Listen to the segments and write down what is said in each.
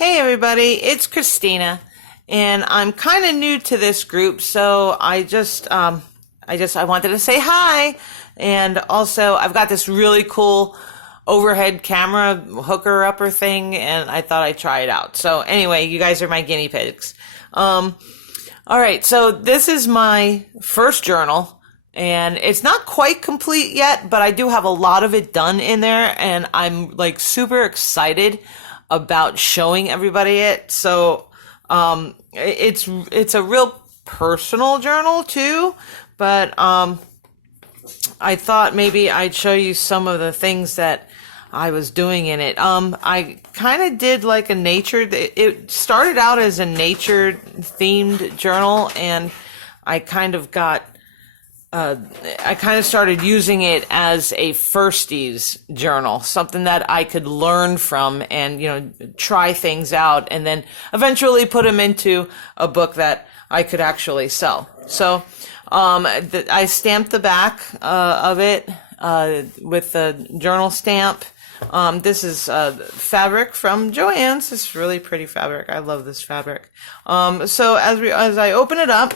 Hey everybody, it's Christina, and I'm kind of new to this group, so I wanted to say hi, and also I've got this really cool overhead camera hooker upper thing, and I thought I'd try it out. So anyway, you guys are my guinea pigs. All right, so this is my first journal, and it's not quite complete yet, but I do have a lot of it done in there, and I'm like super excited about showing everybody it. So it's a real personal journal too, but I thought maybe I'd show you some of the things that I was doing in it. I kind of did like a nature, it started out as a nature themed journal, and I kind of started using it as a firsties journal, something that I could learn from and, try things out, and then eventually put them into a book that I could actually sell. So, I stamped the back, of it, with the journal stamp. This is fabric from Joann's. This is really pretty fabric. I love this fabric. So as I open it up,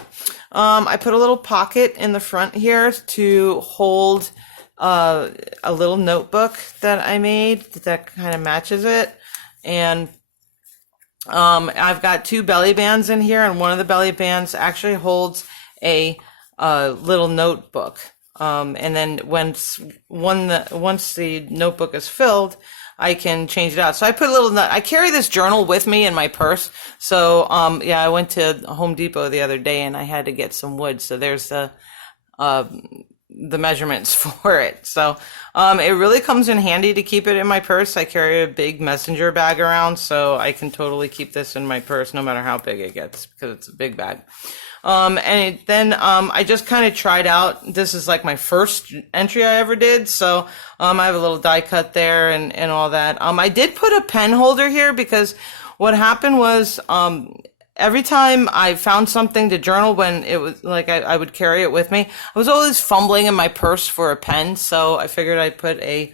I put a little pocket in the front here to hold a little notebook that I made that kind of matches it. And I've got two belly bands in here, and one of the belly bands actually holds a little notebook. And then once the notebook is filled, I can change it out. So I put I carry this journal with me in my purse. So, I went to Home Depot the other day and I had to get some wood. So there's the measurements for it. So, it really comes in handy to keep it in my purse. I carry a big messenger bag around, so I can totally keep this in my purse no matter how big it gets, because it's a big bag. I just kind of tried out. This is like my first entry I ever did. So, I have a little die cut there and all that. I did put a pen holder here because what happened was, every time I found something to journal, when it was like I would carry it with me, I was always fumbling in my purse for a pen. So I figured I'd put a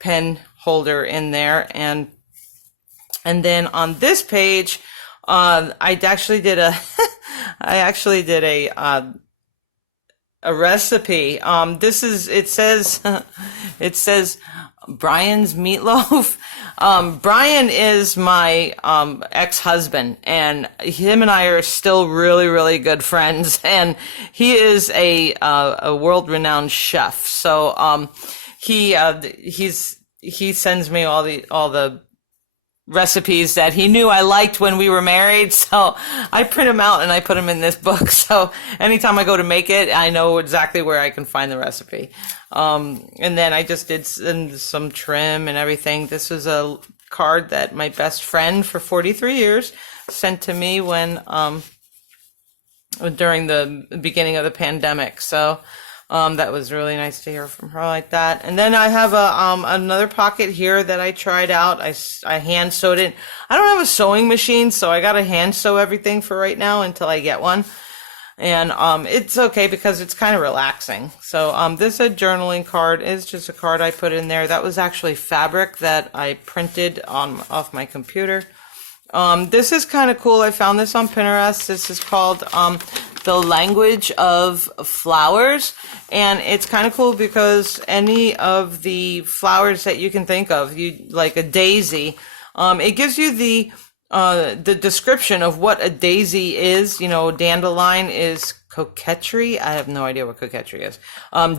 pen holder in there. And then on this page, I actually did a a recipe. It says Brian's Meatloaf. Brian is my ex-husband, and him and I are still really, really good friends, and he is a world-renowned chef. So he sends me all the recipes that he knew I liked when we were married. So I print them out and I put them in this book. So anytime I go to make it, I know exactly where I can find the recipe. And then I just did some trim and everything. This was a card that my best friend for 43 years sent to me during the beginning of the pandemic. So that was really nice to hear from her like that. And then I have another pocket here that I tried out. I hand sewed it. I don't have a sewing machine, so I got to hand sew everything for right now until I get one. And it's okay because it's kind of relaxing. So this is a journaling card. It's just a card I put in there. That was actually fabric that I printed off my computer. This is kind of cool. I found this on Pinterest. This is called The Language of Flowers, and it's kind of cool because any of the flowers that you can think of, like a daisy, it gives you the description of what a daisy is. Dandelion is coquetry. I have no idea what coquetry is.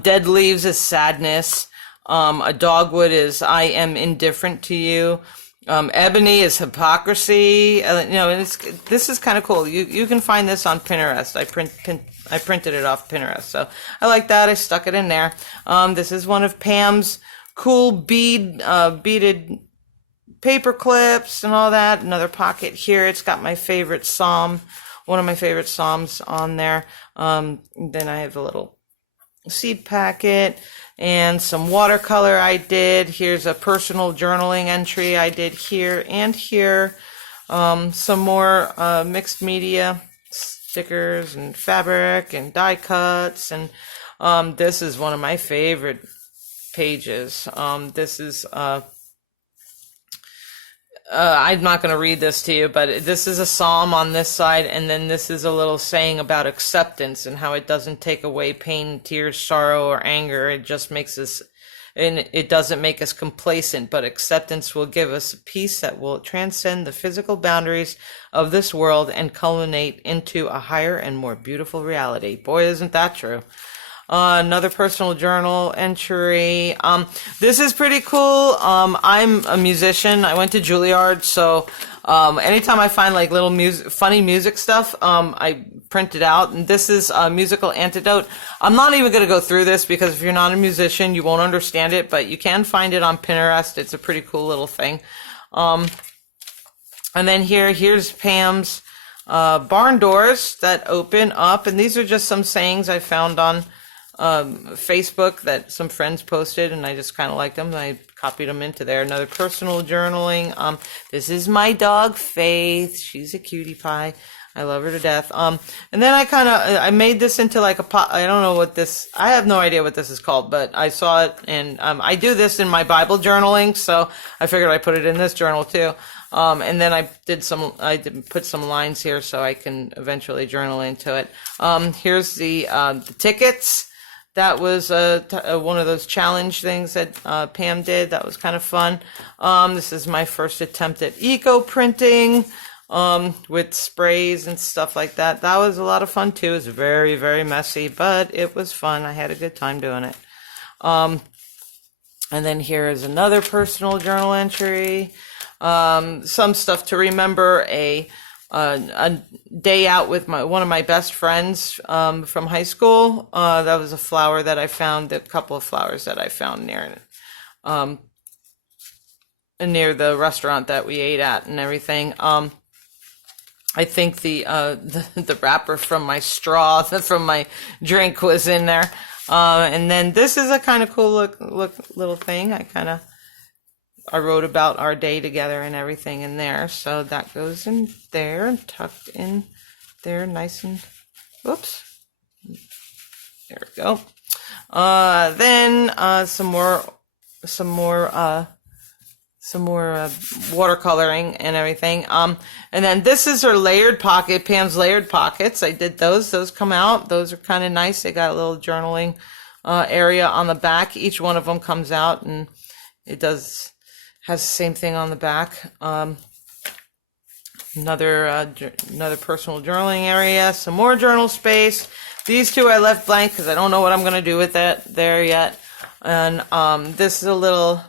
Dead leaves is sadness. A dogwood is I am indifferent to you. Ebony is hypocrisy. This is kind of cool. You can find this on Pinterest. I printed it off Pinterest. So I like that. I stuck it in there. This is one of Pam's cool beaded paper clips and all that. Another pocket here. It's got my favorite psalm, one of my favorite psalms on there. Then I have a little seed packet and some watercolor I did. Here's a personal journaling entry I did here and here. Some more mixed media stickers and fabric and die cuts. And this is one of my favorite pages. This is I'm not going to read this to you, but this is a psalm on this side, and then this is a little saying about acceptance and how it doesn't take away pain, tears, sorrow, or anger. It just makes us, and it doesn't make us complacent, but acceptance will give us a peace that will transcend the physical boundaries of this world and culminate into a higher and more beautiful reality. Boy, isn't that true? Another personal journal entry. This is pretty cool. I'm a musician. I went to Juilliard, so anytime I find like little funny music stuff, I print it out. And this is a musical antidote. I'm not even going to go through this because if you're not a musician, you won't understand it, but you can find it on Pinterest. It's a pretty cool little thing. And then here's Pam's barn doors that open up, and these are just some sayings I found on Facebook that some friends posted, and I just kind of liked them. I copied them into there. Another personal journaling. This is my dog Faith. She's a cutie pie. I love her to death. And then I made this into like a pot. I don't know what this. I have no idea what this is called, but I saw it, and I do this in my Bible journaling, so I figured I'd put it in this journal too. And then I put some lines here so I can eventually journal into it. Here's the tickets. That was one of those challenge things that Pam did. That was kind of fun. This is my first attempt at eco printing with sprays and stuff like that. That was a lot of fun too. It was very, very messy, but it was fun. I had a good time doing it. And then here is another personal journal entry. Some stuff to remember. A day out with one of my best friends from high school. That was a flower that I found, a couple of flowers that I found near the restaurant that we ate at and everything. I think the wrapper from my straw from my drink was in there. And then this is a kind of cool look little thing. I wrote about our day together and everything in there. So that goes in there and tucked in there nice and, whoops. There we go. Then some more watercoloring and everything. And then this is her layered pocket, Pam's layered pockets. I did those. Those come out. Those are kind of nice. They got a little journaling area on the back. Each one of them comes out, and it has the same thing on the back. Another personal journaling area, some more journal space. These two I left blank because I don't know what I'm going to do with that there yet. And this is a little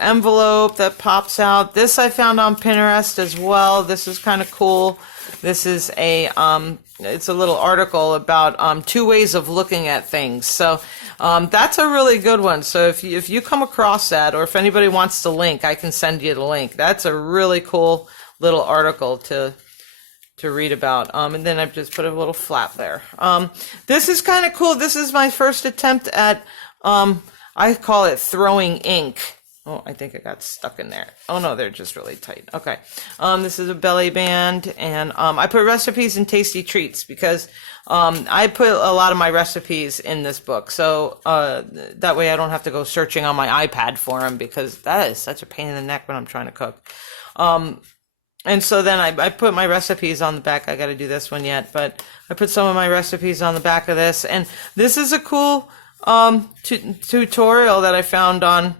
envelope that pops out. This I found on Pinterest as well. This is kind of cool. This is it's a little article about 2 ways of looking at things. So that's a really good one. So if you come across that, or if anybody wants the link, I can send you the link. That's a really cool little article to read about. And then I've just put a little flap there. This is kind of cool. This is my first attempt at I call it throwing ink. Oh, I think it got stuck in there. Oh no, they're just really tight. Okay. This is a belly band, and I put recipes and tasty treats because I put a lot of my recipes in this book. So that way I don't have to go searching on my iPad for them, because that is such a pain in the neck when I'm trying to cook. And so then I put my recipes on the back. I got to do this one yet, but I put some of my recipes on the back of this. And this is a cool tutorial that I found on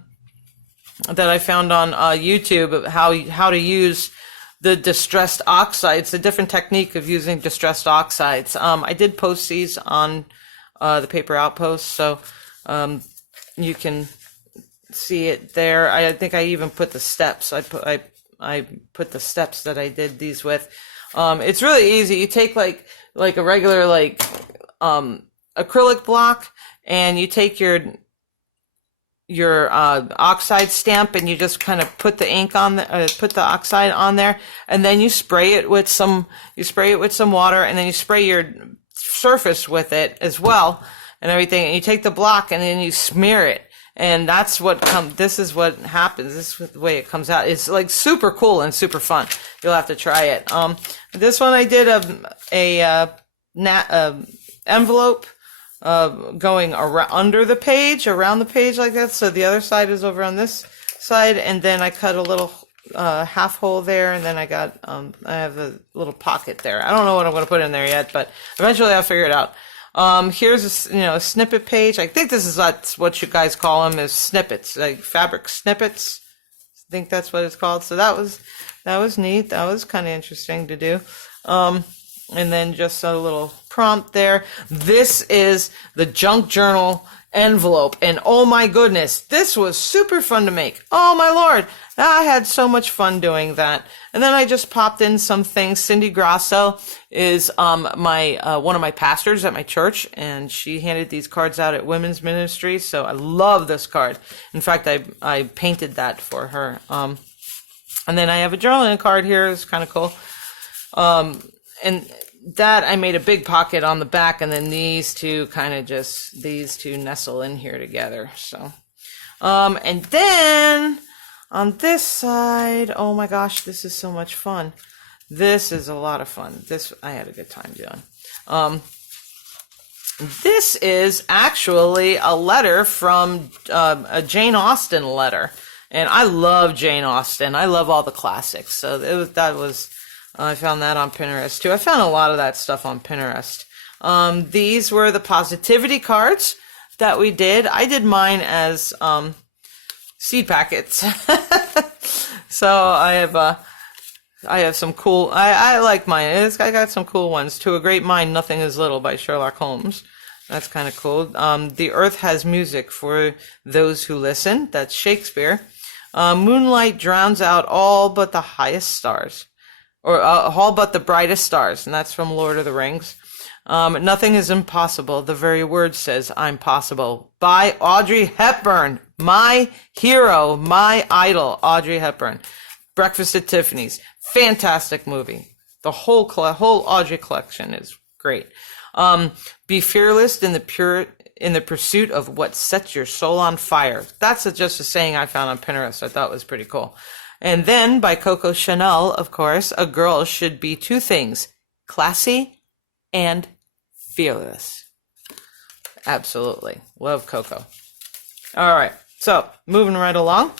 YouTube of how to use the distressed oxides, the different technique of using distressed oxides. I did post these on the Paper Outpost, so you can see it there. I think I even put the steps. I put the steps that I did these with. It's really easy. You take like a regular acrylic block, and you take your oxide stamp, and you just kind of put the ink on put the oxide on there, and then you spray it with some water, and then you spray your surface with it as well and everything, and you take the block and then you smear it, and this is what happens. This is the way it comes out. It's like super cool and super fun. You'll have to try it. This one I did a envelope going around the page like that. So the other side is over on this side, and then I cut a little half hole there, and then I have a little pocket there. I don't know what I'm going to put in there yet, but eventually I'll figure it out. Here's a snippet page. I think that's what you guys call them, is snippets, like fabric snippets. I think that's what it's called. So that was neat. That was kind of interesting to do. And then just a little prompt there. This is the junk journal envelope, and oh my goodness, this was super fun to make. Oh my Lord, I had so much fun doing that. And then I just popped in some things. Cindy Grasso is my one of my pastors at my church, and she handed these cards out at women's ministry, so I love this card. In fact, I painted that for her. And then I have a journaling card here. It's kind of cool. And that I made a big pocket on the back, and then these two nestle in here together. So, and then on this side, oh my gosh, this is so much fun. This is a lot of fun. This, I had a good time doing. This is actually a letter from, a Jane Austen letter. And I love Jane Austen. I love all the classics. So I found that on Pinterest too. I found a lot of that stuff on Pinterest. These were the positivity cards that we did. I did mine as seed packets. So I have some cool. I like mine. I got some cool ones. To a Great Mind, Nothing is Little by Sherlock Holmes. That's kind of cool. The Earth Has Music for Those Who Listen. That's Shakespeare. Moonlight drowns out all but the highest stars. Or all but the brightest stars, and that's from Lord of the Rings. Nothing is impossible. The very word says I'm possible. By Audrey Hepburn, my hero, my idol, Audrey Hepburn. Breakfast at Tiffany's, fantastic movie. The whole Audrey collection is great. Be fearless in the pursuit of what sets your soul on fire. That's just a saying I found on Pinterest. I thought was pretty cool. And then by Coco Chanel, of course, a girl should be two things: classy and fearless. Absolutely. Love Coco. All right. So moving right along.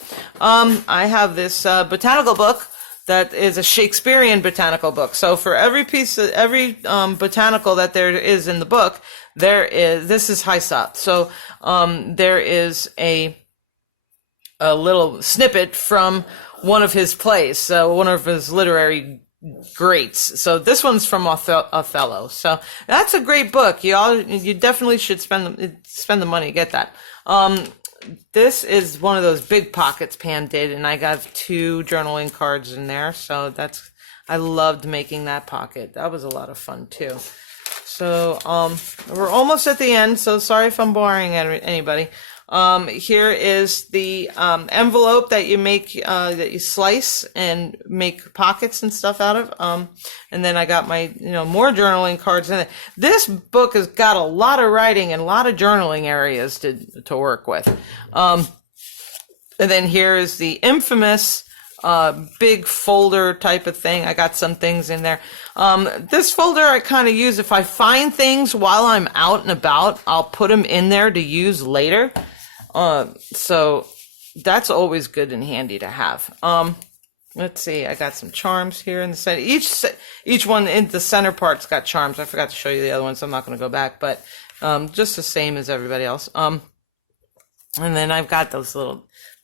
I have this botanical book that is a Shakespearean botanical book. So for every botanical that there is in the book, this is Hyssop. So there is a little snippet from one of his plays, one of his literary greats. So this one's from Othello. So that's a great book. You definitely should spend the money to get that. This is one of those big pockets Pam did, and I got 2 journaling cards in there. So I loved making that pocket. That was a lot of fun too. So we're almost at the end. So sorry if I'm boring anybody. Here is the envelope that you make, that you slice and make pockets and stuff out of. And then I got my, more journaling cards in it. This book has got a lot of writing and a lot of journaling areas to work with. And then here is the infamous big folder type of thing. I got some things in there. This folder I kind of use if I find things while I'm out and about. I'll put them in there to use later. So that's always good and handy to have. Let's see. I got some charms here in the center. Each one in the center part's got charms. I forgot to show you the other ones. So I'm not going to go back, but just the same as everybody else. And then I've got those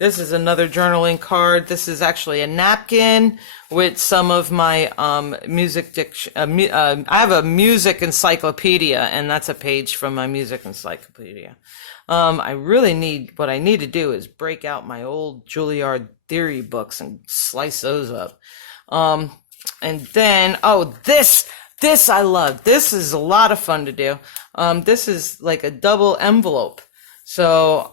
this is another journaling card. This is actually a napkin with some of my music I have a music encyclopedia, and that's a page from my music encyclopedia. What I need to do is break out my old Juilliard theory books and slice those up. And then, this I love. This is a lot of fun to do. This is like a double envelope. So,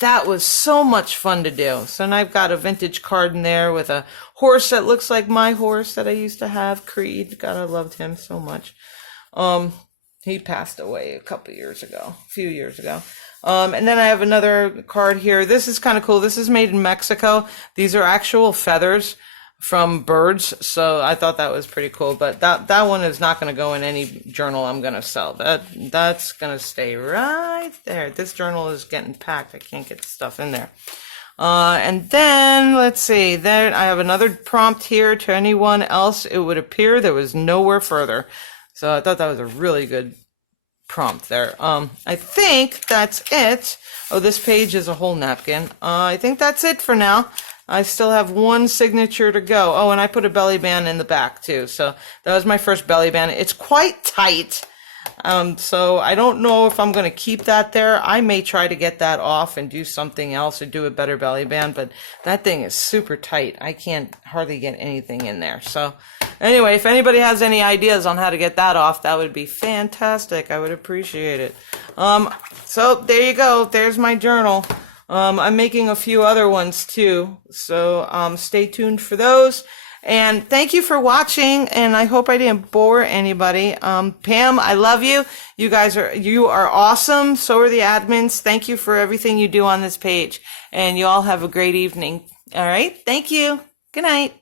that was so much fun to do. So now I've got a vintage card in there with a horse that looks like my horse that I used to have, Creed. God, I loved him so much. He passed away a few years ago. And then I have another card here. This is kind of cool. This is made in Mexico. These are actual feathers from birds. So I thought that was pretty cool, but that one is not going to go in any journal I'm going to sell. That's going to stay right there. This journal is getting packed. I can't get the stuff in there. And then let's see, then I have another prompt here. To anyone else, it would appear there was nowhere further. So I thought that was a really good prompt there. I think that's it. Oh, this page is a whole napkin. I think that's it for now. I still have one signature to go. Oh, and I put a belly band in the back too. So that was my first belly band. It's quite tight. So I don't know if I'm going to keep that there. I may try to get that off and do something else or do a better belly band, but that thing is super tight. I can't hardly get anything in there. So anyway, if anybody has any ideas on how to get that off, that would be fantastic. I would appreciate it. So there you go. There's my journal. I'm making a few other ones too. So, stay tuned for those. And thank you for watching, and I hope I didn't bore anybody. Pam, I love you. You are awesome. So are the admins. Thank you for everything you do on this page. And you all have a great evening. All right. Thank you. Good night.